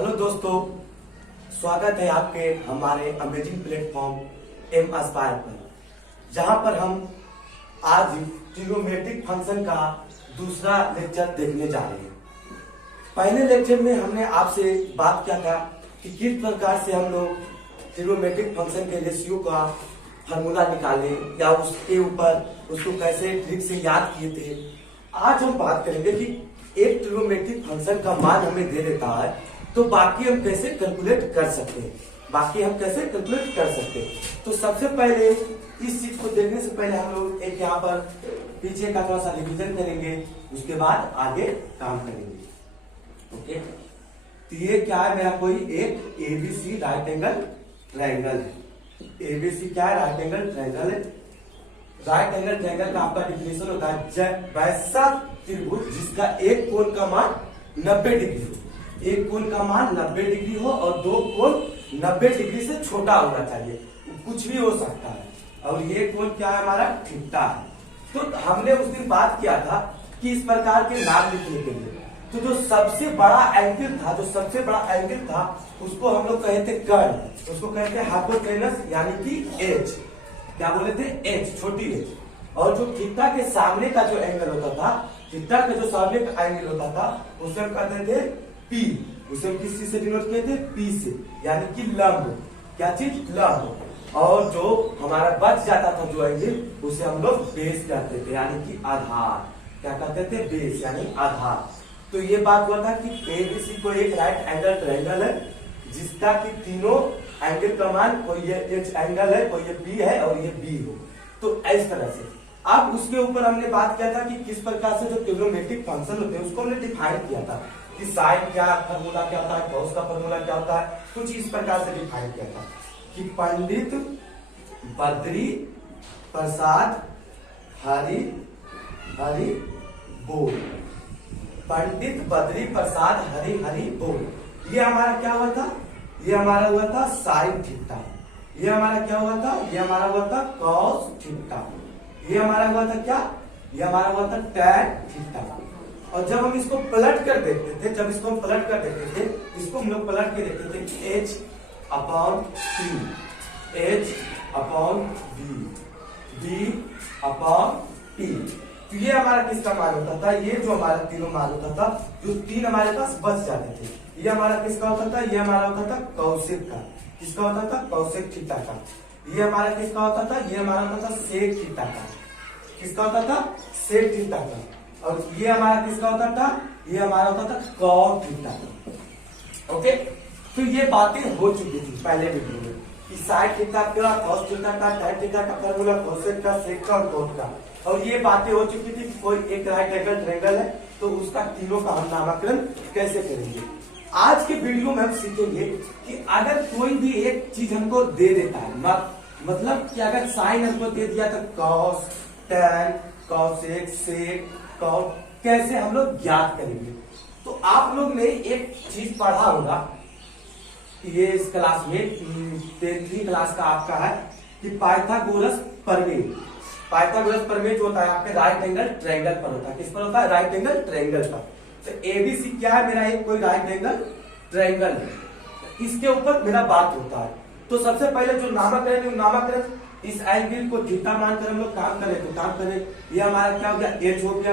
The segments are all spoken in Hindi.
हेलो दोस्तों, स्वागत है आपके हमारे अमेजिंग प्लेटफॉर्म एम एस्पायर पर, जहां पर हम आज ट्रिग्नोमेट्रिक फंक्शन का दूसरा लेक्चर देखने जा रहे हैं। पहले लेक्चर में हमने आपसे बात किया था कि किस प्रकार से हम लोग ट्रिग्नोमेट्रिक फंक्शन के रेशियो का फार्मूला निकाले या उसके ऊपर उसको कैसे ट्रिक से याद किए थे। आज हम बात करेंगे कि एक ट्रिग्नोमेट्रिक फंक्शन का मान हमें दे देता है तो बाकी हम कैसे कैलकुलेट कर सकते हैं। तो सबसे पहले इस चीज को देखने से पहले हम लोग एक यहाँ पर पीछे का थोड़ा सा रिवीजन करेंगे, उसके बाद आगे काम करेंगे। ओके, तो ये क्या है, मेरा कोई एक एबीसी राइट एंगल ट्रायंगल है। एबीसी क्या है? राइट एंगल ट्रायंगल है। राइट एंगल ट्रायंगल का आपका डिफिनेशन होता है वैसा त्रिभुज जिसका एक कोण का मान 90 डिग्री हो, एक कोण का मान 90 डिग्री हो और दो कोण 90 डिग्री से छोटा होना चाहिए। कुछ भी हो सकता है। और ये कोण क्या है? हमारा थीटा है। तो हमने उस दिन बात किया था कि इस प्रकार के नाम लिखने के लिए तो जो सबसे बड़ा एंगल था, उसको हम लोग कहते कर्ण, उसको कहते हाइपोटेनस, यानी कि एच। क्या बोले थे? एच, छोटी एच। और जो थीटा के सामने का जो एंगल होता था, थीटा का जो सामने का एंगल होता था, उसे हम कहते थे पी। उसे हम किस चीज से डिनोट किए थे? पी से, यानी कि लंब। क्या चीज? लंब। और जो हमारा बच जाता था जो एंगल, उसे हम लोग बेस कहते थे, यानी कि आधार। क्या कहते थे? बेस, यानी आधार। तो ये बात हुआ था कि एबीसी को एक राइट एंगल ट्रायंगल है जिसका कि तीनों एंगल का मान, कोई ये एच एंगल है, कोई ये पी है और ये बी हो। तो इस तरह से अब उसके ऊपर हमने बात किया था कि किस प्रकार से जो ट्रिग्नोमेट्रिक फंक्शन होते हैं उसको हमने डिफाइन किया था कि साइन क्या फॉर्मूला क्या होता है, कॉस का फॉर्मूला क्या होता है। कुछ इस प्रकार से डिफाइन किया था कि पंडित बद्री प्रसाद हरि बोल। पंडित बद्री प्रसाद हरि बोल, ये हमारा क्या हुआ था? ये हमारा हुआ था साइन थीटा। ये हमारा क्या हुआ था? ये हमारा हुआ था कॉस थीटा। ये हमारा हुआ था क्या? ये हमारा हुआ था टैन थीटा। और जब हम इसको पलट कर देखते थे, इसको हम पलट लोग पलट के देखते थे, H upon P, H upon B upon T. तो ये हमारा किसका मान होता था? ये जो हमारा तीनों मान होता था, जो तीन हमारे पास बच जाते थे, ये हमारा किसका होता था? ये हमारा होता था कौशिक का। किसका होता था? कौशिक थीटा का। ये हमारा किसका होता था? ये हमारा होता था सेक थीटा का। किसका होता था? सेक थीटा का। और ये हमारा किसका होता था? ये हमारा होता था कॉट थीटा का। ओके, तो ये बातें हो चुकी थी पहले वीडियो में कि साइन थीटा का, कॉस थीटा का, टैन थीटा का फॉर्मूला, कौशिक का, सेक का और कॉट का। और ये बातें हो चुकी थी कि कोई एक राइट एंगल ट्रायंगल है तो उसका तीनों का हम नामकरण कैसे करेंगे। आज के वीडियो में हम सीखेंगे कि अगर कोई भी एक चीज हमको दे देता है, मतलब कि अगर साइन हमको दे दिया तो कॉस, टैन, कॉसेक, सेक, कॉट, कैसे हम लोग ज्ञात करेंगे। तो आप लोग ने एक चीज पढ़ा होगा, ये इस क्लास में 10वीं क्लास का आपका है कि पाइथागोरस प्रमेय। पाइथागोरस प्रमेय जो होता है आपके राइट एंगल ट्रायंगल पर होता है। किस पर होता है? राइट एंगल ट्रायंगल पर। तो एबीसी क्या है? मेरा एक कोई राइट एंगल ट्रायंगल है, इसके ऊपर मेरा बात होता है। तो सबसे पहले जो नामकरण इस एंगल को थीटा मानकर हम लोग काम करें। ये हमारा क्या हो गया? एच हो गया।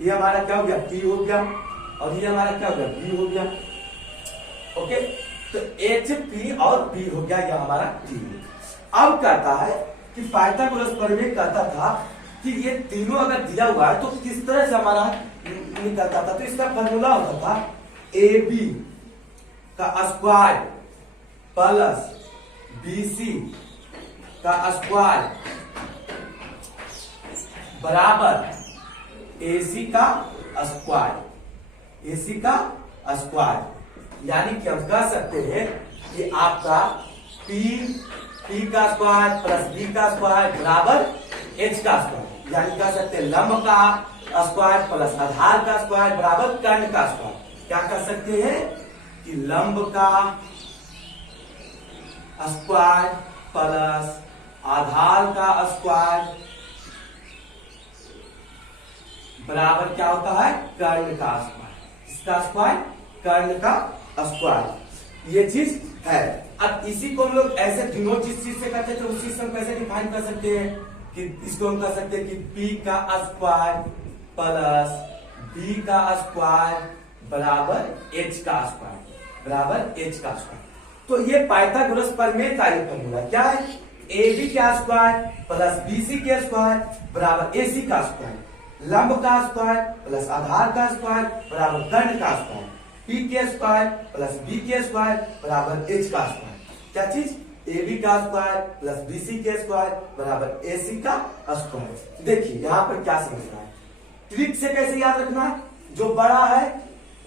ये हमारा क्या हो गया? पी हो गया। और ये हमारा क्या हो गया? बी हो गया। ओके, तो एच, पी और बी हो गया, यह हमारा टी। अब कहता है कि पाइथागोरस प्रमेय कहता था कि ये तीनों अगर दिया हुआ है तो किस तरह से हमारा निकलता था। तो इसका फॉर्मूला होता था ए बी का स्क्वायर प्लस बीसी का स्क्वायर बराबर एसी का स्क्वायर। यानी कि हम कह सकते हैं कि आपका पी का स्क्वायर प्लस बी का स्क्वायर बराबर एच का स्क्वायर। यानी कह सकते हैं लंब का स्क्वायर प्लस आधार का स्क्वायर बराबर कर्ण का स्क्वायर। क्या कह सकते हैं कि लंब का स्क्वायर प्लस आधार का स्क्वायर बराबर क्या होता है? कर्ण का स्क्वायर। इसका स्क्वायर, कर्ण का स्क्वायर। ये चीज है। अब इसी को हम लोग ऐसे डिनोट जिस चीज से करते थे उसी से हम कैसे डिफाइन कर सकते हैं कि इसको हम कर सकते हैं कि p का स्क्वायर प्लस b का स्क्वायर बराबर h का स्क्वायर। तो ये पाइथागोरस प्रमेय का फॉर्मूला क्या है? ab का स्क्वायर प्लस bc के स्क्वायर बराबर ac का स्क्वायर, लंब का स्क्वायर प्लस आधार का स्क्वायर बराबर कर्ण का स्क्वायर, p के स्क्वायर प्लस b के स्क्वायर बराबर h का स्क्वायर। क्या चीज? ab का स्क्वायर प्लस bc के स्क्वायर बराबर ac का स्क्वायर। देखिए यहाँ पर क्या समझना है, ट्रिक से कैसे याद रखना है? जो बड़ा है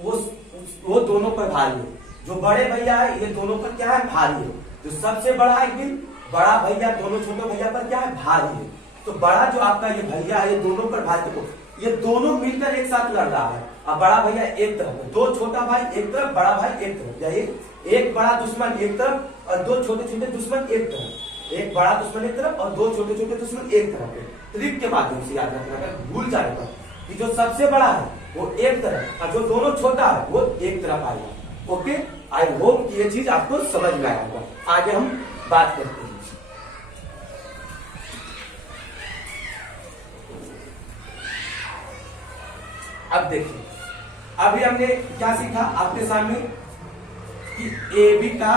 वो दोनों पर भारी है, जो बड़े भैया है ये दोनों पर क्या है? भारी है। जो सबसे बड़ा है बिन बड़ा भैया दोनों छोटे भैया पर क्या है? भारी है। तो बड़ा जो आपका ये भैया है ये दोनों पर भारी, देखो ये दोनों मिलकर एक साथ लड़ रहा है। अब बड़ा भैया एक तरफ, दो छोटा भाई एक तरफ, बड़ा भाई एक तरफ, या एक बड़ा दुश्मन एक तरफ और दो छोटे छोटे दुश्मन एक तरफ, एक बड़ा दुश्मन एक तरफ और दो छोटे छोटे दुश्मन एक तरफ। ट्रिक के माध्यम से याद रखना, अगर भूल जाए तो कि जो सबसे बड़ा है वो एक तरफ और जो दोनों छोटा है वो एक तरफ आएगा। ओके, आई होप ये चीज आपको समझ में आया होगा। आगे हम बात करते हैं। अब देखिए, अभी हमने क्या सीखा आपके सामने कि AB का,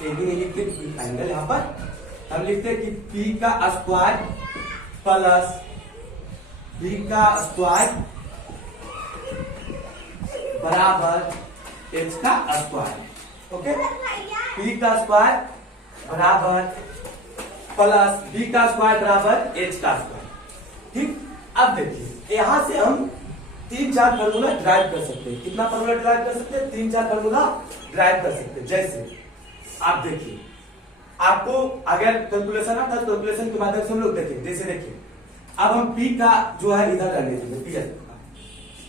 AB नहीं लिखते एंगल, यहां पर हम लिखते हैं कि P का स्क्वायर प्लस B का स्क्वायर बराबर H का स्क्वायर। ओके, P का स्क्वायर बराबर प्लस B का स्क्वायर बराबर H का स्क्वायर। ठीक, अब देखिए यहां से हम 3-4 फॉर्मूला ड्राइव कर सकते हैं। कितना फॉर्मूला ड्राइव कर सकते हैं? 3-4 फॉर्मूला ड्राइव कर सकते हैं। जैसे आप देखिए, आपको अगर कैलकुलेशन आता है कैलकुलेशन के माध्यम से हम लोग देखें। जैसे देखिए, अब हम P का जो है इधर रहने देंगे, P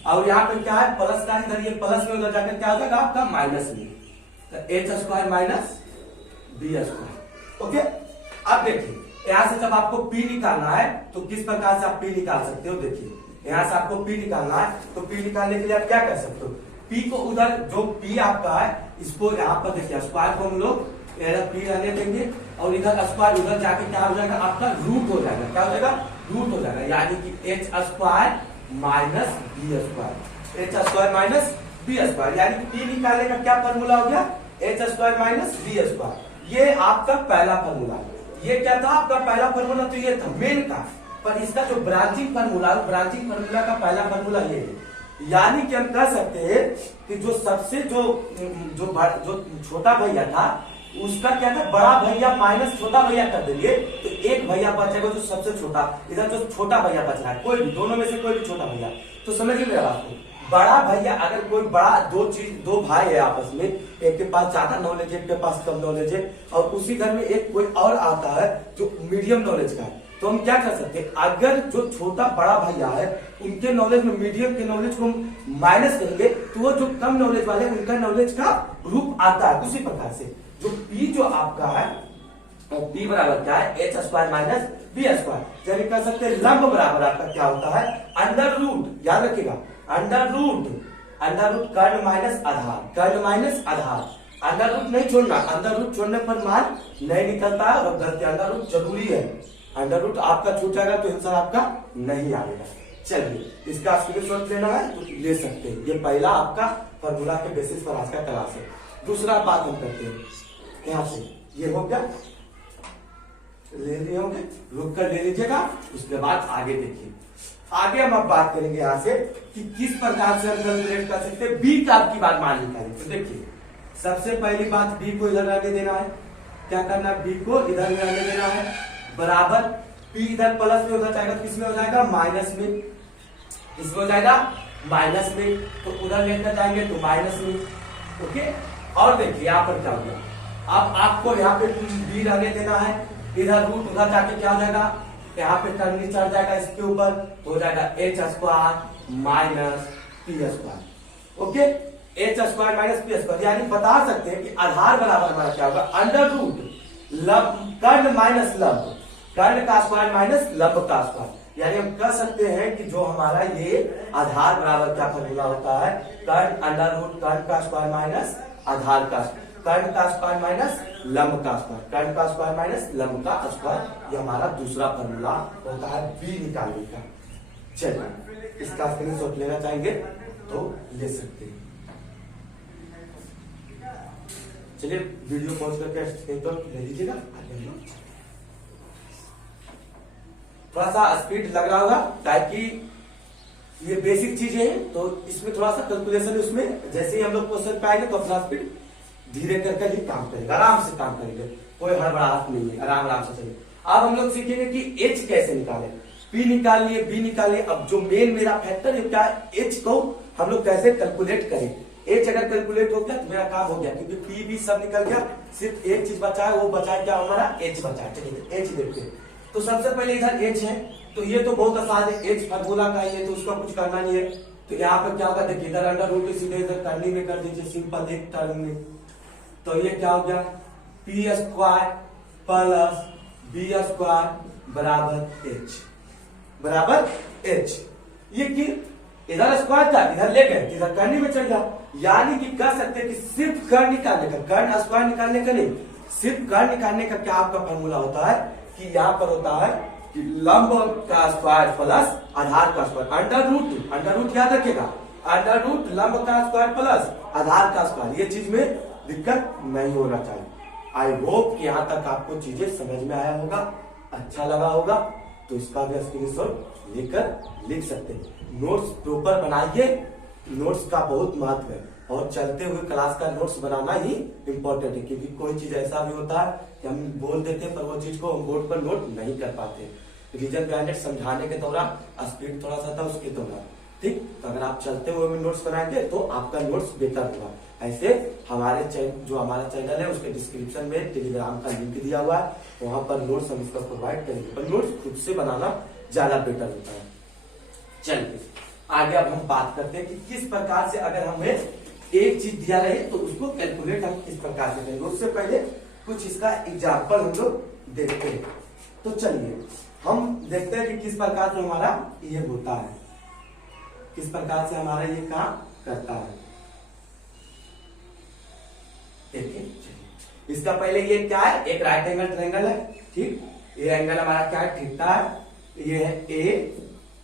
और यहाँ पे क्या है? प्लस का, इधर ये प्लस में उधर जाकर क्या हो जाएगा आपका? माइनस में, तो H square minus B square. Okay, अब देखिए यहां से जब आपको P निकालना है तो किस प्रकार से आप P निकाल सकते हो? देखिए यहां से आपको P निकालना है तो P निकालने के लिए आप क्या कर सकते हो? P को उधर जो P आपका है इसको यहाँ पर देखिए स्क्वायर को हम लोग P रहने देंगे और इधर स्क्वायर उधर जाके क्या हो जाएगा आपका? रूट हो जाएगा। क्या हो जाएगा? रूट हो जाएगा, यानी कि H square minus B square, H square minus B square, यानी कि P निकालने का क्या फॉर्मूला हो गया? H square minus B square. ये आपका पहला फॉर्मूला। ये क्या था आपका पहला फॉर्मूला? तो ये था मेन का, पर इसका जो ब्रांचिंग फार्मूला का पहला फार्मूला ये है। यानी कि हम कह सकते हैं कि जो सबसे जो छोटा भैया था उसका क्या था? बड़ा भैया माइनस छोटा भैया कर देंगे तो एक भैया बचेगा जो सबसे छोटा, इधर जो छोटा भैया बच रहा है कोई भी, दोनों में से कोई भी छोटा भैया। तो समझ लीजिए आपको, बड़ा भैया अगर कोई बड़ा दो भाई है आपस में, एक के पास ज्यादा नॉलेज है एक के पास कम नॉलेज है, और उसी घर में एक कोई और आता है जो मीडियम नॉलेज का है, तो हम क्या कर सकते हैं? अगर जो छोटा बड़ा भैया है उनके नॉलेज में मीडियम के नॉलेज को हम माइनस करेंगे तो वो जो कम नॉलेज वाले उनका नॉलेज का रूप आता है। उसी प्रकार से जो P जो आपका है P बराबर क्या है? H square minus B square. यानी कह सकते हैं लंब बराबर आपका क्या होता है? अंडर रूट, याद रखिएगा, अंडर रूट कर्ण माइनस आधार, कर्ण माइनस आधार। अंडर रूट नहीं छोड़ना, अंडर रूट छोड़ने पर मान नहीं निकलता है और गलती, अंडर रूट जरूरी है। अंडर रूट आपका छूट जाएगा तो आंसर आपका नहीं आएगा। चलिए इसका स्क्रीनशॉट लेना है तो ले सकते हैं। ये पहला आपका फॉर्मूला के बेसिस पर आज का क्लास है। दूसरा बात हम करते हैं, यहाँ से ये हो गया, ले लिए होंगे, रुक कर ले लीजिएगा, उसके बाद आगे देखिए। आगे हम अब बात करेंगे यहाँ से कि किस प्रकार से हम कैलकुलेट कर सकते हैं B का आपकी बात मान निकालें। तो देखिए सबसे पहली बात B को इधर रहने देना है। क्या करना है? B को इधर रहने देना है बराबर P इधर प्लस में उधर जाएगा, किसमें हो जाएगा? माइनस में। इसमें हो जाएगा माइनस में, तो उधर लेकर जाएंगे तो माइनस में। ओके, और देखिए यहाँ पर क्या होगा? अब आपको यहाँ पे B रहने देना है, इधर रूट उधर जाके क्या हो जाएगा? यहाँ पे टर्नी चढ़ जाएगा, इसके ऊपर तो हो जाएगा H square minus P square. Okay, H square minus P square, यानी बता सकते हैं कि आधार बराबर हमारा क्या होगा? अंडर रूट कर्ण माइनस लंब, कर्ण का स्क्वायर माइनस लंब का स्क्वायर। यानी हम कह सकते हैं कि जो हमारा ये आधार बराबर क्या फॉर्मूला होता है? कर्ण अंडर रूट कर्ण का स्क्वायर माइनस आधार का कर्ण का स्क्वायर माइनस लंब का स्क्वायर, कर्ण का स्क्वायर माइनस लंब का स्क्वायर, ये हमारा दूसरा फॉर्मूला होता है बी निकालने का। चलिए इसका स्क्रीनशॉट लेना चाहेंगे तो ले सकते हैं। चलिए वीडियो पॉज करके स्क्रीनशॉट ले लीजिएगा। थोड़ा सा स्पीड लग रहा होगा ताकि ये बेसिक चीजें हैं, तो इसमें थोड़ा सा कैलकुलेशन, उसमें जैसे ही हम लोग क्वेश्चन पे आएंगे तो अपना स्पीड धीरे करके ही काम करेगा, आराम से काम करेंगे, कोई हड़बड़ाहट नहीं है, आराम आराम से चलिए। अब हम लोग सीखेंगे कि एच कैसे निकाले, पी निकाल लिए, बी निकालिए। अब जो मेन मेरा फैक्टर है क्या है, एच को हम लोग कैसे कैलकुलेट करें। एच अगर कैलकुलेट हो गया तो मेरा काम हो गया, क्योंकि पी भी सब निकल गया, सिर्फ एक चीज बचा है, वो बचा है क्या हमारा, एच बचा है। चलिए एच देखते हैं। तो सबसे पहले इधर एच है, तो ये तो बहुत आसान है, एच फार्मूला का ही है, तो उसका कुछ करना नहीं है। तो यहाँ पे क्या होगा, देखिए इधर अंडर रूट सीधे इधर करनी में कर दीजिए, सिंपल एक टर्म में। तो ये क्या हो गया, P square plus B square बराबर एच, बराबर एच। ये कि इधर स्क्वायर था, इधर ले गए, इधर करनी में चल गया। यानी कि कह सकते हैं कि सिर्फ कर्ण निकालने का, कर्ण स्क्वायर निकालने का नहीं, सिर्फ कर्ण निकालने का क्या आपका फॉर्मूला होता है कि यहाँ पर होता है कि लंब का स्क्वायर प्लस आधार का स्क्वायर, अंडर रूट याद रखेगा, अंडर रूट लंब का स्क्वायर प्लस आधार का स्क्वायर। ये चीज में दिक्कत नहीं होना चाहिए। आई होप कि यहाँ तक आपको चीजें समझ में आया होगा, अच्छा लगा होगा, तो इसका भी स्क्रीनशॉट लेकर लिख सकते हैं। नोट्स प्रॉपर बनाइए, नोट्स का बहुत महत्व है, और चलते हुए क्लास का नोट्स बनाना ही इम्पोर्टेंट है, क्योंकि कोई चीज ऐसा भी होता है कि हम बोल देते हैं पर वो चीज को हम बोर्ड पर नोट नहीं कर पाते। रीजन ब्रांडेड समझाने के दौरान स्पीड थोड़ा सा था उसके दौरान, ठीक। तो अगर आप चलते हुए में नोट्स बनाएंगे तो आपका नोट्स बेहतर होगा। ऐसे हमारे जो हमारा चैनल है उसके डिस्क्रिप्शन में टेलीग्राम का लिंक दिया हुआ है, वहां पर नोट्स हम इसका प्रोवाइड करेंगे, पर नोट्स खुद से बनाना ज्यादा बेटर होता है। चलिए आगे अब हम बात करते हैं कि किस प्रकार से अगर हमें एक चीज दिया रहे तो उसको कैलकुलेट हम किस प्रकार से करेंगे। उससे पहले कुछ इसका एग्जाम्पल हम लोग देखते हैं। तो चलिए हम देखते हैं कि किस प्रकार से हमारा ये होता है, किस प्रकार से हमारा ये काम करता है। देखिए इसका पहले ये क्या है, एक राइट एंगल ट्रायंगल है, ठीक। ये एंगल हमारा क्या है, थीटा है। ये है ए,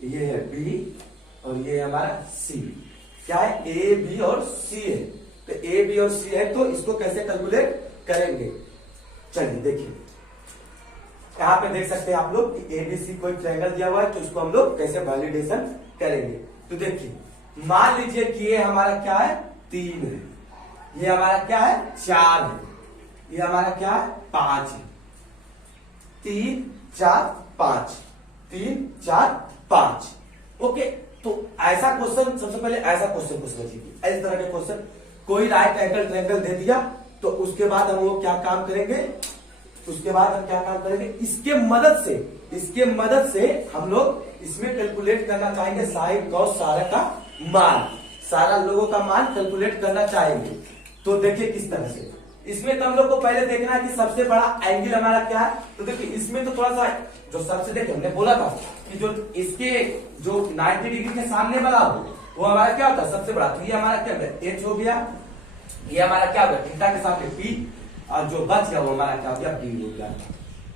ये है बी, और ये हमारा सी। क्या है, ए बी और सी है। तो ए बी और सी है, तो इसको कैसे कैलकुलेट करेंगे। चलिए देखिए यहाँ पे देख सकते हैं आप लोग कि ए बी सी कोई ट्रायंगल दिया हुआ है, तो इसको हम लोग कैसे वैलिडेशन करेंगे। तो देखिए मान लीजिए कि ये हमारा क्या है, 3 है, ये हमारा क्या है, 4 है, ये हमारा क्या है, 5 है। 3 4 5, 3 4 5। ओके, तो ऐसा क्वेश्चन, सबसे पहले ऐसा क्वेश्चन को समझिए, इस तरह के क्वेश्चन, कोई राइट एंगल ट्रायंगल दे दिया, तो उसके बाद हम वो क्या काम करेंगे, उसके बाद हम क्या काम करेंगे, इसके मदद से हम लोग इसमें कैलकुलेट करना चाहेंगे साइन कॉस सारा का मान, सारा लोगों का मान कैलकुलेट करना चाहेंगे। तो देखिए किस तरह से, इसमें तो हम लोग को पहले देखना है कि सबसे बड़ा एंगल हमारा क्या है। तो देखिए इसमें तो थोड़ा सा जो सबसे, देखिए हमने बोला था कि जो इसके जो 90 डिग्री के सामने वाला हो वो हमारा क्या होता है, सबसे बड़ा। तो ये हमारा क्या होगा, एच हो गया, ये हमारा क्या होगा, थीटा के सामने पी, और जो बच गया वो हमारा क्या हो गया, बी हो गया,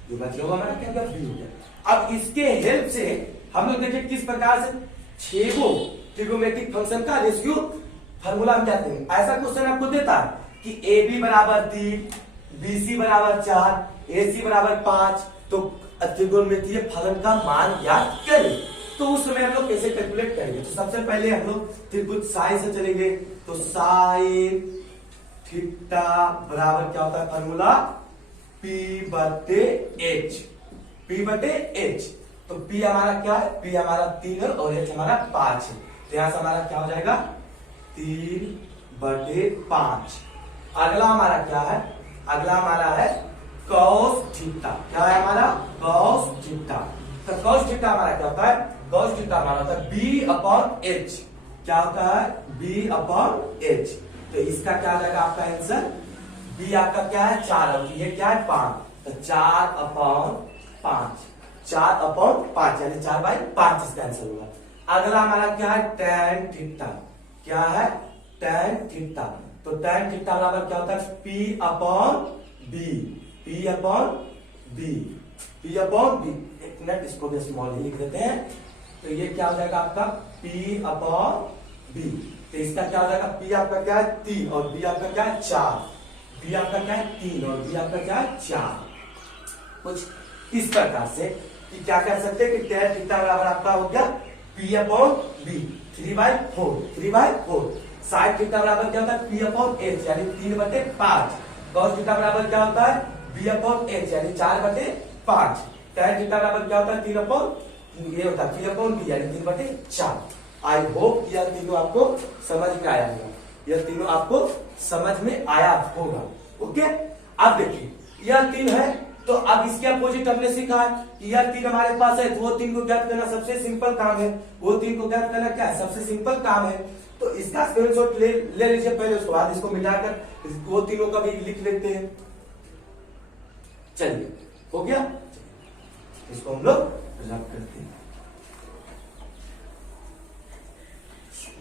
जो बच गया वो हमारा क्या हो गया, बी हो गया। अब इसके हेल्प से हम लोग देखिए किस प्रकार से छेगो ट्रिगोमेट्रिक फंक्शन का रेशियो फार्मूला हम कहते हैं। ऐसा क्वेश्चन आपको देता है कि ए बी बराबर 3, बी सी बराबर 4, ए सी बराबर 5, तो त्रिकोणमितीय फलन का मान ज्ञात करें। तो उस समय हम लोग कैसे कैलकुलेट करेंगे। तो सबसे पहले हम लोग त्रिभुज साइन से चलेंगे। तो साइन थीटा बराबर क्या होता है फॉर्मूला, पी बटे एच, पी बटे एच। तो पी हमारा क्या है, पी हमारा 3 है और एच हमारा 5 है। तो यहां से हमारा क्या हो जाएगा, 3 बटे 5। अगला हमारा क्या है, अगला हमारा है कॉस थीटा। क्या है हमारा, कॉस थीटा। तो कॉस थीटा हमारा क्या होता है, कॉस थीटा हमारा होता है बी अपॉन एच। क्या होता है, बी अपॉन एच। तो इसका क्या आ जाएगा आपका आंसर, बी आपका क्या है 4, और ये क्या है 5। तो 4 अपॉन 5, 4 अपॉन 5 यानी 4/5 इसका आंसर होगा। अगला हमारा क्या है, tan थीटा। क्या है, tan थीटा। तो tan थीटा बराबर क्या होता है P upon B, P upon B, P upon B. एक मिनट इसको भी स्मॉल ही लिख देते हैं। तो ये क्या हो जाएगा आपका P अपॉन बी। तो इसका क्या हो जाएगा P आपका क्या है 3 और B आपका क्या है 4, B आपका क्या है 3 और B आपका क्या है 4। कुछ इस प्रकार से कि क्या कह सकते हैं कि tan थीटा बराबर आपका हो गया P upon B 3/4। Sine theta बराबर क्या होता है P अपॉन H यानी 3/5। cos थीटा बराबर क्या होता है B अपॉन H यानी 4/5। tan थीटा बराबर क्या होता है 3 अपॉन ये होता है P अपॉन B यानी 3/4। आई होप यह तीनों आपको समझ में आया होगा, यह तीनों आपको समझ में आया होगा। ओके, अब देखिए यह 3 है तो अब इसके अपोजिट हमने सीखा है कि यह 3 हमारे पास है तो वो 3 को ज्ञात करना सबसे सिंपल काम है। वो 3 को ज्ञात करना क्या है सबसे सिंपल काम है। तो इसका स्क्रीनशॉट ले लीजिए पहले, उसके बाद इसको मिलाकर वो तीनों का भी लिख लेते हैं। चलिए हो गया, इसको हम लोग रब करते हैं।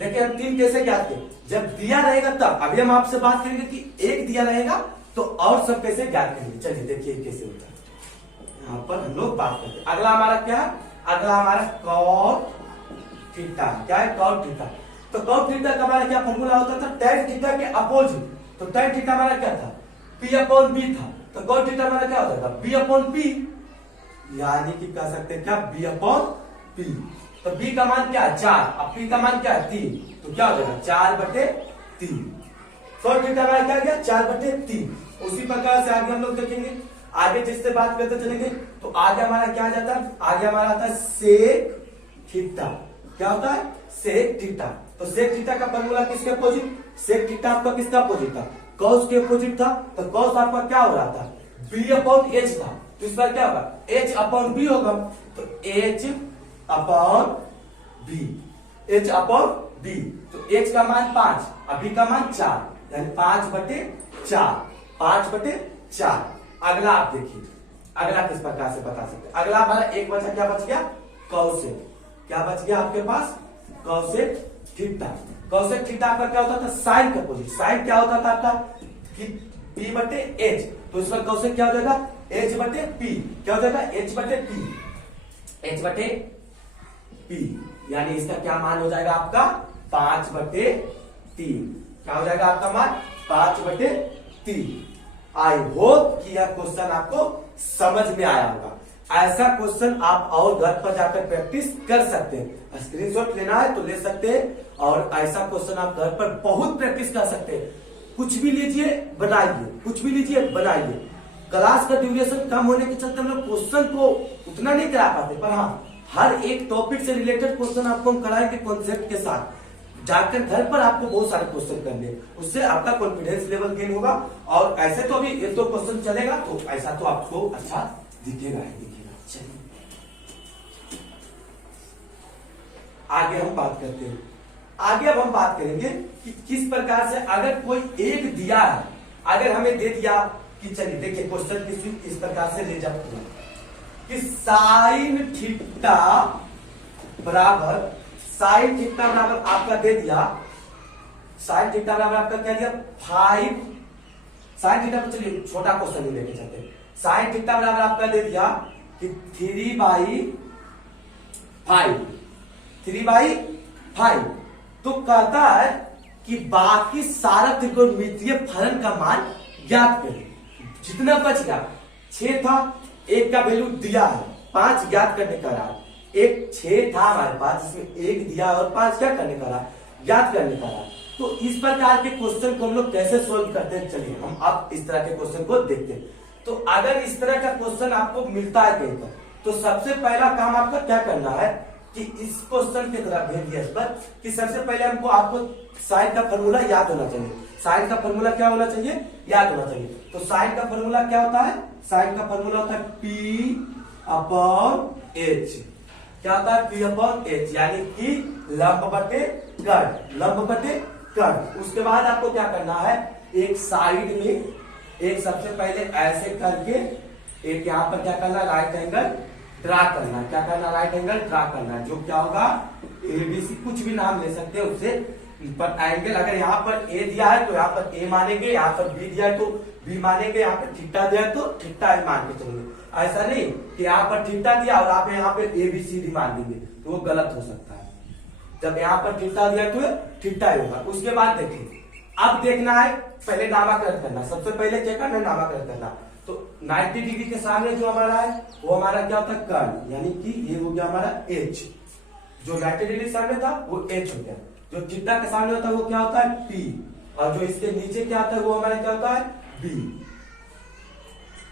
देखिए हम 3 कैसे ज्ञात किए, जब दिया रहेगा तब। अभी हम आपसे बात करेंगे कि एक दिया रहेगा तो और सब कैसे ज्ञात करेंगे। चलिए देखिए कैसे होता है, यहाँ पर हम लोग बात करते हैं। अगला हमारा क्या है, अगला हमारा cot थीटा। क्या है cot थीटा। तो cot थीटा का हमारा क्या फॉर्मूला होता था tan थीटा के अपोजिट। तो tan थीटा हमारा क्या था P अपॉन B था, तो cot थीटा हमारा क्या होता था B अपॉन P, यानी कि कह सकते हैं क्या B अपॉन P। तो B का मान क्या है 4, अब P का मान क्या है 3, तो क्या हो जाएगा 4/3। cot थीटा हमारा क्या गया 4/3। उसी प्रकार से आगे हम लोग देखेंगे, आगे जिससे बात करते चलेंगे तो आगे हमारा क्या आ जाता है, आगे हमारा आता है सेक थीटा। क्या होता है सेक थीटा। तो सेक थीटा का फॉर्मूला किसके अपोजिट, सेक थीटा आपका किसका अपोजिट था cos के अपोजिट था। तो cos आपका क्या हो रहा था B अपॉन H था, तो इस बार क्या होगा H अपॉन B होगा। तो H upon B, H upon B। तो H का मान 5 और B का मान 4 यानी 5/4, 5/4। अगला आप देखिए, अगला किस प्रकार से बता सकते हैं। अगला हमारा एक बचा, क्या बच गया कौसेक। क्या बच गया आपके पास कौसेक थीटा। कौसेक थीटा आपका क्या होता था साइन का अपोजिट। साइन क्या होता था आपका कि P/H, तो इस पर कौसेक क्या हो जाएगा H/P। क्या हो जाएगा H/P, H/P यानी इसका क्या मान हो जाएगा आपका 5/3। क्या हो जाएगा आपका मान 5/3। आई होप कि यह क्वेश्चन आपको समझ में आया होगा। ऐसा क्वेश्चन आप और घर पर जाकर प्रैक्टिस कर सकते हैं। स्क्रीनशॉट लेना है तो ले सकते हैं, और ऐसा क्वेश्चन आप घर पर बहुत प्रैक्टिस कर सकते हैं। कुछ भी लीजिए बनाइए, कुछ भी लीजिए बनाइए। क्लास का ड्यूरेशन कम होने के चलते हम लोग क्वेश्चन को उतना नहीं करा पाते, पर हाँ हर एक टॉपिक से रिलेटेड क्वेश्चन आपको हम कराएंगे कॉन्सेप्ट के साथ। जाकर घर पर आपको बहुत सारे क्वेश्चन करने, उससे आपका कॉन्फिडेंस लेवल गेन होगा। और ऐसे तो अभी 1-2 क्वेश्चन चलेगा तो ऐसा तो आपको अच्छा दिखेगा ही दिखेगा। चलिए आगे हम बात करते हैं। आगे अब हम बात करेंगे कि किस प्रकार से अगर कोई एक दिया है, अगर हमें दे दिया कि चलिए देखिए क्वेश्चन इस प्रकार से ले जाते हैं कि साइन थीटा बराबर, साइन थीटा बराबर आपका दे दिया, साइन थीटा बराबर आपका क्या दिया 5। साइन थीटा पर चलिए छोटा क्वेश्चन ही लेके चलते हैं। साइन थीटा बराबर आपका दे दिया कि 3/5। तो कहता है कि बाकी सारा त्रिकोणमितीय फलन का मान ज्ञात करें। जितना बच गया 6 था, एक का वैल्यू दिया है 5 ज्ञात करने का रहा, एक 6 था हमारे पास जिसमें 1 दिया और 5 क्या करने का रहा ज्ञात करने का रहा। तो इस प्रकार के क्वेश्चन को हम लोग कैसे सोल्व करते हैं, चलिए हम अब इस तरह के क्वेश्चन को देखते हैं। तो अगर इस तरह का क्वेश्चन आपको मिलता है कहीं पर, तो सबसे पहला काम आपका क्या करना है कि इस क्वेश्चन की तरह भेज दिया इस पर कि सबसे पहले हमको आपको साइन का फॉर्मूला याद होना चाहिए। साइन का फॉर्मूला क्या होना चाहिए याद होना चाहिए। तो साइन का फॉर्मूला क्या होता है, साइन का फॉर्मूला होता है P/H। क्या होता है P/H यानी कि लंब/कर्ण। उसके बाद आपको क्या करना है, एक साइड में एक सबसे पहले ऐसे करके एक यहाँ पर क्या करना राइट एंगल ड्रा करना। क्या करना राइट एंगल ड्रा करना, जो क्या होगा ABC, कुछ भी नाम ले सकते हैं, उससे पर एंगल अगर यहाँ पर ए दिया है तो यहाँ पर ए मानेंगे, यहाँ पर बी दिया है तो बी मानेंगे, यहाँ पर थीटा दिया है तो थीटा मान के चलेंगे। ऐसा नहीं कि यहाँ पर थीटा दिया और आप यहाँ पे ए बी सी डी मान देंगे, तो वो गलत हो सकता है। जब यहाँ पर थीटा दिया तो थीटा ही होगा। उसके बाद देखिए, अब देखना है पहले नामाकरण करना, सबसे पहले क्या करना, नामाकरण करना। तो 90 डिग्री के सामने जो हमारा है वो हमारा क्या होता है, कर्ण, यानी कि ये हो गया हमारा एच। जो 90 डिग्री सामने था वो एच हो गया। जो थीटा के सामने होता है वो क्या होता है, पी। और जो इसके नीचे क्या होता है वो हमारा क्या होता है, बी।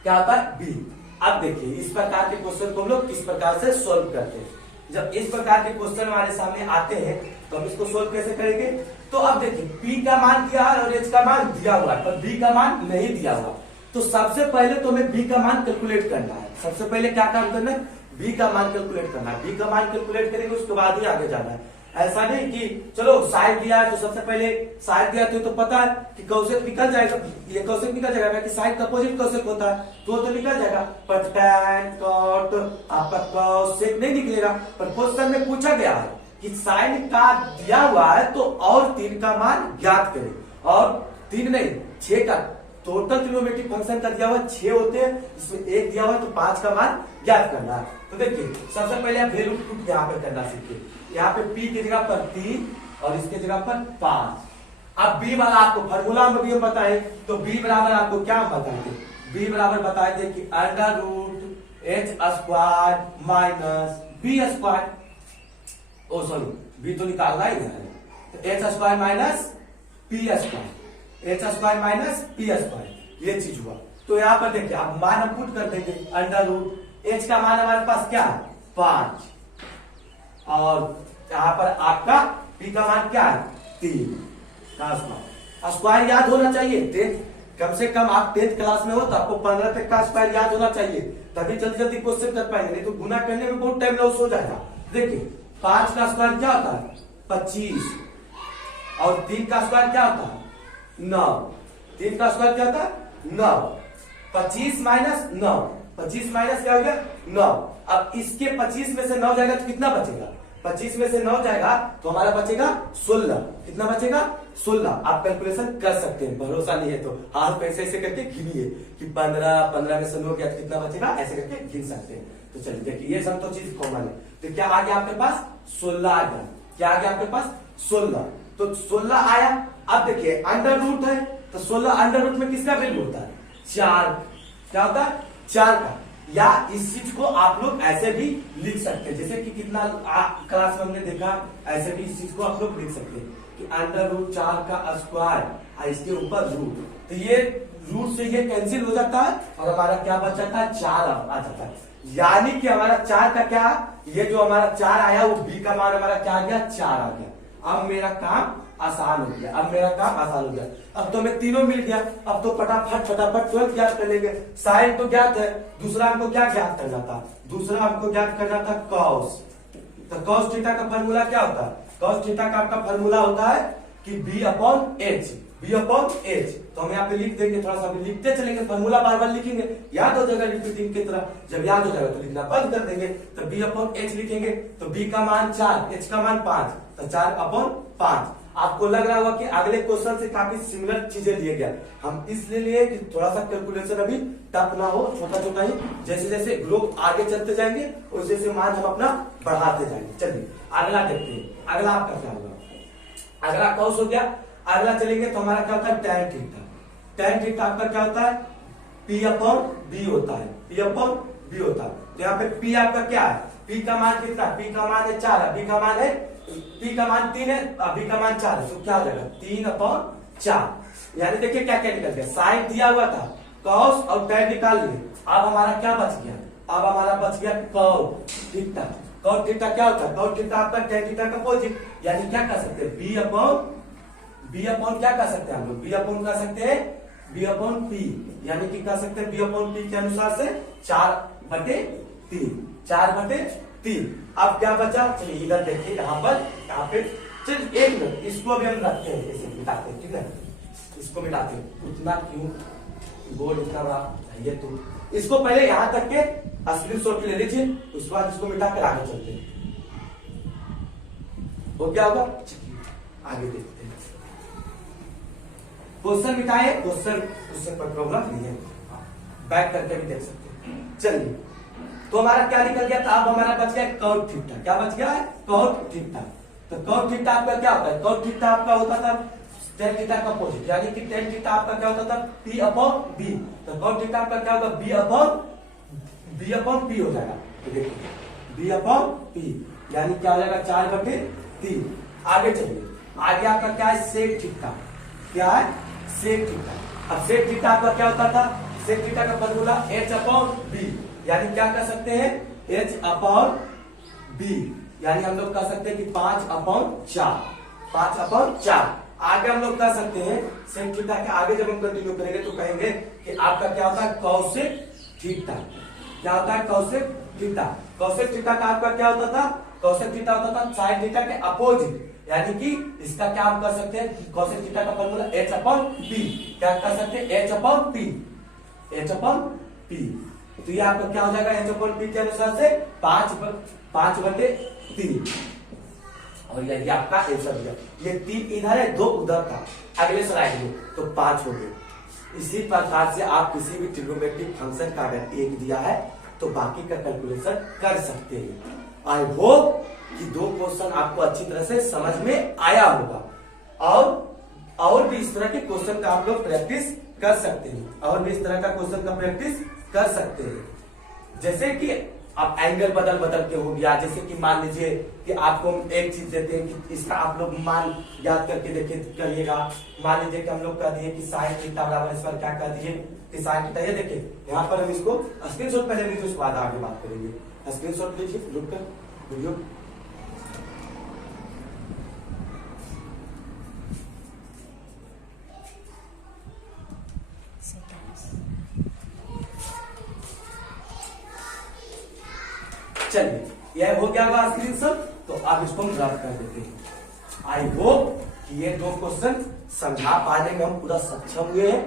क्या होता है, बी। अब देखिए इस प्रकार के क्वेश्चन को हम लोग किस प्रकार से सोल्व करते हैं। जब इस प्रकार के क्वेश्चन हमारे सामने आते हैं तो हम इसको सोल्व कैसे करेंगे। तो अब देखिए P का मान दिया है और H का मान दिया हुआ है, पर B का मान नहीं दिया हुआ। तो सबसे पहले तो हमें B का मान कैलकुलेट करना है। सबसे पहले क्या काम करना है, B का मान कैलकुलेट करना है। B का मान कैलकुलेट करेंगे उसके बाद ही आगे जाना है। ऐसा नहीं कि चलो साइड दिया है तो सबसे पहले साइड दिया तो पता है कि कौशिक निकल जाएगा, ये कौशिक निकल जाएगा कि साइड का अपोजिट कौशिक होता है तो निकल जाएगा। पर tan cot आपका कौशिक नहीं निकलेगा। पर क्वेश्चन में पूछा गया है कि साइन का दिया हुआ है तो और 3 का मान ज्ञात करें, और 3 नहीं 6 का टोटल ट्रिग्नोमेट्रिक फंक्शन का दिया हुआ 6 होते हैं, इसमें 1 दिया हुआ तो 5 का मान ज्ञात करना है। तो देखिए सबसे पहले आप वैल्यू पुट यहाँ पे करना सीखिए। यहाँ पे P की जगह पर 3 और इसके जगह पर 5। अब B वाला आपको फॉर्मूला में भी हम बताए तो B बराबर आपको क्या बताएंगे, B बराबर बताए थे कि under root H square minus B square. Oh sorry B तो निकालना ही है, तो H square minus P square, H square minus P square, ये चीज हुआ। तो यहाँ पर देखिए आप मान हम पुट कर देंगे। अंडर रूट एच का मान हमारे पास क्या है 5, और यहाँ पर आपका पी का मान क्या है 3 का स्क्वायर। स्क्वायर याद होना चाहिए, 10 कम से कम आप 10th क्लास में हो तो आपको 15 तक का स्क्वायर याद होना चाहिए, तभी जल्दी जल्दी क्वेश्चन कर पाएंगे, नहीं तो गुना करने में बहुत टाइम लॉस हो जाएगा। देखिए 5 का स्क्वायर क्या होता है 25, और 3 का स्क्वायर क्या होता है 9। 3 का स्क्वायर क्या होता है 9। 25 माइनस 9, 25 माइनस क्या हो गया 9। अब इसके 25 में से 9 जाएगा तो कितना बचेगा, 25 में से 9 जाएगा तो हमारा बचेगा 16। कितना बचेगा 16। आप कैलकुलेशन कर सकते हैं, भरोसा नहीं है तो हाथ पैसे ऐसे करके गिनिए कि 15 में से 9 गया तो कितना बचेगा, ऐसे करके गिन सकते हैं। तो चलिए देखिए ये सब तो चीज कॉमन है। तो क्या आ गया आपके पास 16 आ गया। क्या आ गया आपके पास 16। तो 16 आया। अब देखिए अंडर रूट है तो 16 अंडर रूट में किसका वैल्यू होता है 4। क्या होता है 4 का। या इस चीज को आप लोग ऐसे भी लिख सकते हैं, जैसे कि कितना क्लास में हमने देखा, ऐसे भी इस चीज को आप लोग लिख सकते हैं कि अंडर रूट 4 का स्क्वायर इसके ऊपर रूट। तो ये रूट से ये कैंसिल हो जाता है और हमारा क्या बच जाता है 4 आ जाता है। यानी कि हमारा 4 का क्या, ये जो हमारा 4 आया वो बी का मान हमारा क्या आ गया 4 आ गया। अब मेरा काम आसान हो गया, अब मेरा काम आसान हो गया। अब तो हमें तीनों मिल गया। अब तो फटाफट 12 ज्ञात कर लेंगे। साइन तो ज्ञात है, दूसरा हमको क्या ज्ञात करना था, दूसरा हमको ज्ञात करना था कॉस। तो कॉस थीटा का फॉर्मूला क्या होता है, कॉस थीटा का आपका फॉर्मूला होता है कि B upon H, B upon H. तो हम यहाँ पे लिख देंगे, थोड़ा सा लिखते चलेंगे, फॉर्मूला बार बार लिखेंगे, याद हो जाएगा रिपीटिंग की तरह। जब याद हो जाएगा तो लिखना बंद कर देंगे। तो बी अपॉन एच लिखेंगे तो बी का मान 4, एच का मान 5, तो 4 अपॉन 5। आपको लग रहा होगा कि अगले क्वेश्चन से काफी सिमिलर चीजें लिए गया, हम इसलिए लिए कि थोड़ा सा कैलकुलेशन अभी टफ ना हो, छोटा छोटा ही। जैसे जैसे ग्रुप आगे चलते जाएंगे वैसे वैसे मान हम अपना बढ़ाते जाएंगे। चलिए अगला देखते हैं, अगला आपका क्या होगा। अगला कौस हो गया। अगला चलेंगे तो हमारा क्या होता है tan थीटा। tan थीटा आपका क्या होता है P अपॉन B होता है, P अपॉन B होता है। तो यहाँ पे P आपका क्या है, P का मान कितना, P का मान है 4, B का मान है, P का मान 3 है, B का मान 4 है, तो क्या हो जाएगा 3 अपॉन 4। यानी देखिए क्या क्या निकल गया, साइन दिया हुआ था कॉस और tan निकाल लिए। अब हमारा क्या बच गया, अब हमारा बच गया कॉट थीटा। कॉट थीटा क्या होता है, कॉट थीटा आपका tan थीटा का अपोजिट। यानी क्या कर सकते हैं B अपॉन क्या कर सकते हैं हम लोग, B अपॉन कर सकते हैं B अपॉन P, यानी कि कर सकते हैं B अपॉन P के अनुसार से 4/3, 4/3। अब क्या बचा, चलिए इधर देखिए यहाँ पे चलिए एक मिनट इसको भी हम रखते हैं, ऐसे मिटाते हैं, ठीक है, इसको मिटाते हैं। उतना क्यों बोर्ड इतना बड़ा है, तो इसको पहले यहाँ तक के स्क्रीनशॉट ले लीजिए, उसके बाद इसको मिटा कर आगे चलते हैं। वो क्या होगा आगे देखते हैं। क्वेश्चन मिटाए, क्वेश्चन उससे कोई प्रॉब्लम नहीं है, बैक करके भी देख सकते हैं। चलिए, तो हमारा क्या निकल गया था, अब हमारा बच गया कॉट थीटा। क्या बच गया है, कॉट थीटा। तो कॉट थीटा आपका क्या होता है, कॉट थीटा आपका होता था टेन थीटा का अपोजिट, यानी कि टेन थीटा आपका क्या होता था, पी अपॉन बी। तो कॉट थीटा आपका क्या होगा, बी अपॉन पी हो जाएगा। तो देखिए बी अपॉन पी, यानी क्या हो जाएगा 4/3। आगे चलिए, आगे आपका क्या है, सेक थीटा। क्या है, सेक थीटा। अब सेक थीटा आपका क्या होता था, सेक थीटा का फॉर्मूला एच अपॉन बी, यानी क्या कर सकते हैं, एच अपॉन बी, यानी हम लोग कह सकते हैं कि 5/4, 5/4। आगे हम लोग कह सकते हैं सेक थीटा के आगे जब हम कंटिन्यू करेंगे तो कहेंगे कि आपका क्या होता है, कॉसेक थीटा। क्या होता है, कॉसेक थीटा। कॉसेक थीटा का आपका क्या होता था, कॉसेक थीटा होता था साइन थीटा के अपोजिट, यानी कि इसका क्या हम कर सकते हैं, कॉसेक थीटा का फॉर्मूला एच अपॉन पी। क्या कर सकते हैं, H upon P, H upon P. तो ये आपका क्या हो जाएगा, एच अपॉन पी के अनुसार से 5/3, और ये आपका आंसर दिया। ये 3 इधर है, 2 उधर था, अगले स्लाइड में तो 5 हो गए। इसी प्रकार से आप किसी भी ट्रिग्नोमेट्रिक फंक्शन का अगर 1 दिया है तो बाकी का कैलकुलेशन कर सकते हैं। आई होप कि 2 क्वेश्चन आपको अच्छी तरह से समझ में आया होगा, और भी इस तरह के क्वेश्चन का आप लोग प्रैक्टिस कर सकते हैं, और भी इस तरह का क्वेश्चन का प्रैक्टिस कर सकते हैं। जैसे कि आप एंगल बदल के हो गया, जैसे कि मान लीजिए कि आपको एक चीज देते हैं कि इसका आप लोग मान याद करके देखिए करिएगा। मान लीजिए कि हम लोग कह दिए कि साइन थीटा बराबर, इस पर क्या कह दिए कि साइन थीटा, ये देखिए यहाँ पर हम इसको स्क्रीनशॉट पहले लीजिए, उसके बाद आगे बात करेंगे। स्क्रीनशॉट लीजिए, रुक कर वीडियो। चलिए, यह हो गया होगा स्क्रीनशॉट, तो आप इसको हम रद्द कर देते हैं। आई होप कि ये 2 क्वेश्चन समझा पाने में हम पूरा सक्षम हुए हैं।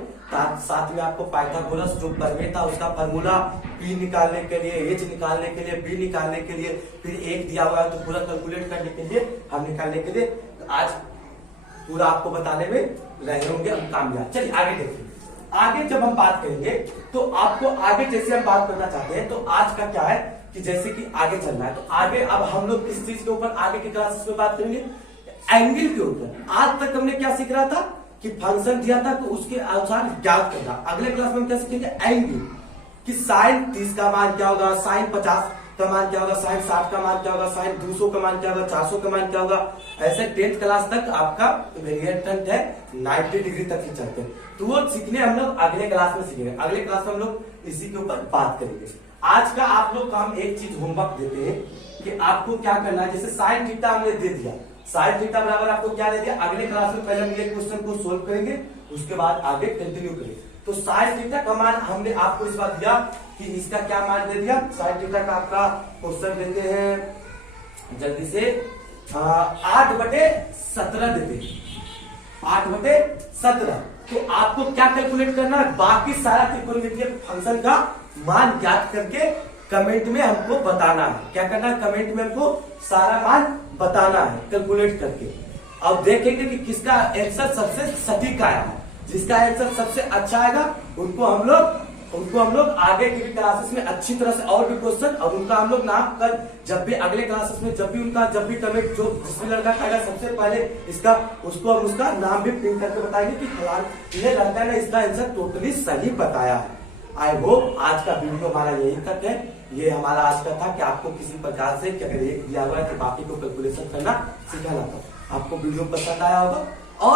साथ में आपको पाइथागोरस जो प्रमेय था उसका फॉर्मूला, पी निकालने के लिए, एच निकालने के लिए, बी निकालने के लिए, फिर 1 दिया हुआ है तो पूरा कैलकुलेट करने के लिए, हम निकालने के लिए तो आज पूरा आपको बताने में रहे होंगे हम कामयाब। चलिए आगे देखिए, आगे जब हम बात करेंगे तो आपको आगे जैसे हम बात करना चाहते हैं, तो आज का क्या है कि जैसे कि आगे चलना है, तो आगे अब हम लोग किस चीज के ऊपर आगे की क्लासेस में बात करेंगे, एंगल के ऊपर। आज तक हमने क्या सीख रहा था कि फंक्शन दिया था तो उसके अनुसार ज्ञात करना। अगले क्लास में हम क्या सीखेंगे, एंगल, कि साइन 30 का मान क्या होगा, साइन 50 का मान क्या होगा, साइन 60 का मान क्या होगा, साइन 200 का मान क्या होगा, 400 का मान क्या होगा। ऐसे 10th क्लास तक आपका वेरिएंट है 90 डिग्री तक ही चलते हैं, तो वो सीखने हम लोग अगले क्लास में सीखेंगे। अगले क्लास में हम लोग इसी के ऊपर बात करेंगे। आज का आप लोग को हम एक चीज होमवर्क देते हैं कि आपको क्या करना है, जैसे साइन थीटा हमने दे दिया, साइन थीटा बराबर आपको क्या दे दिया, अगले क्लास में पहले हम ये क्वेश्चन को सोल्व करेंगे, उसके बाद आगे कंटिन्यू करेंगे। तो साइन थीटा का मान हमने आपको इस बार दिया कि इसका क्या मान दे दिया, साइन थीटा का आपका क्वेश्चन देते हैं जल्दी से 8/17 देते हैं, 8/17। तो आपको क्या कैलकुलेट करना है, बाकी सारा त्रिकोणमितीय फंक्शन का मान ज्ञात करके कमेंट में हमको बताना है। क्या करना है, कमेंट में हमको सारा मान बताना है कैलकुलेट करके। अब देखेंगे कि किसका आंसर सबसे सटीक आया है, जिसका आंसर सबसे अच्छा आएगा उनको हम लोग आगे की क्लासेस में अच्छी तरह से और भी क्वेश्चन और उनका हम लोग नाम कर, जब भी अगले क्लासेस में जब भी कमेंट जो जिसमें लड़का खाएगा सबसे पहले इसका उसको हम उसका नाम भी प्रिंट करके बताएंगे कि फलान ये लड़का ने इसका आंसर टोटली सही बताया है। आई होप आज का वीडियो हमारा यही तक है। ये हमारा आज का था कि आपको किसी प्रकार से अगर एक दिया हुआ है कि बाकी को कैलकुलेशन करना सिखाना था। आपको वीडियो पसंद आया होगा और